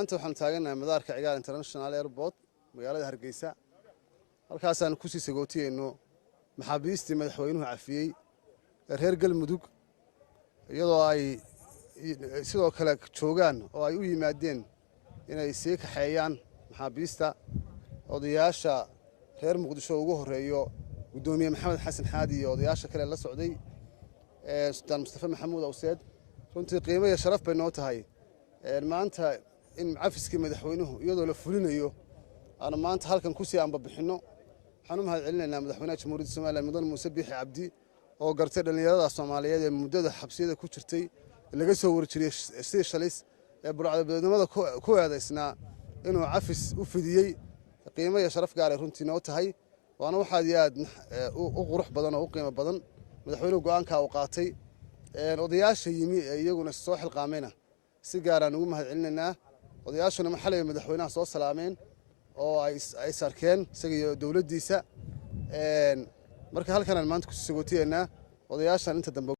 maanta waxaan taaganahay madaarka Cigaal International Airport magaalada Hargeysa halkaas aan ku sii sagootiyeyno maxaabiistii madaxweynuhu cafiyay reer Galmudug iyadoo ay sidoo kale joogaan oo ay u yimaadeen inay sii kaxeeyaan maxaabiista odayaasha reer Muqdisho ugu horeeyo gudoomiye Maxamed Xasan Xaadi iyo odayaasha kale la socday Sultaan Mustafa Maxamuud Awseed runtii qiimo iyo sharaf bay noo tahay maanta in cafiskii madaxweynuhu iyadoo la fulinayo aan maanta halkan ku sii anbabixino waxaan u mahadcelinaynaa madaxweynaha Jamhuuriyadda Soomaaliya Mudane Muuse Biixi Cabdi oo gartay dhalinyarada Soomaaliyeed ee muddada xabsiyada ku jirtay laga soo warjiriyay si shalis ee burcadbadeednimada ku eedaysnaa inuu cafis u fidiyay qiimo iyo sharaf gaar ah runtii noo tahay waana waxa aad u qurux badan oo u qiimo badan madaxweynuhu go'aanka uu qaatay odayaasha yimi iyaguna soo xilqaameena si gaar ah ugu mahadcelinaynaa odayaashuna maxalliga madaxweynaha soo salaameen oo ay sarkeen isaga iyo dawladdiisa marka halkan aan maanta ku sagootiyeena odayaashan inta dambe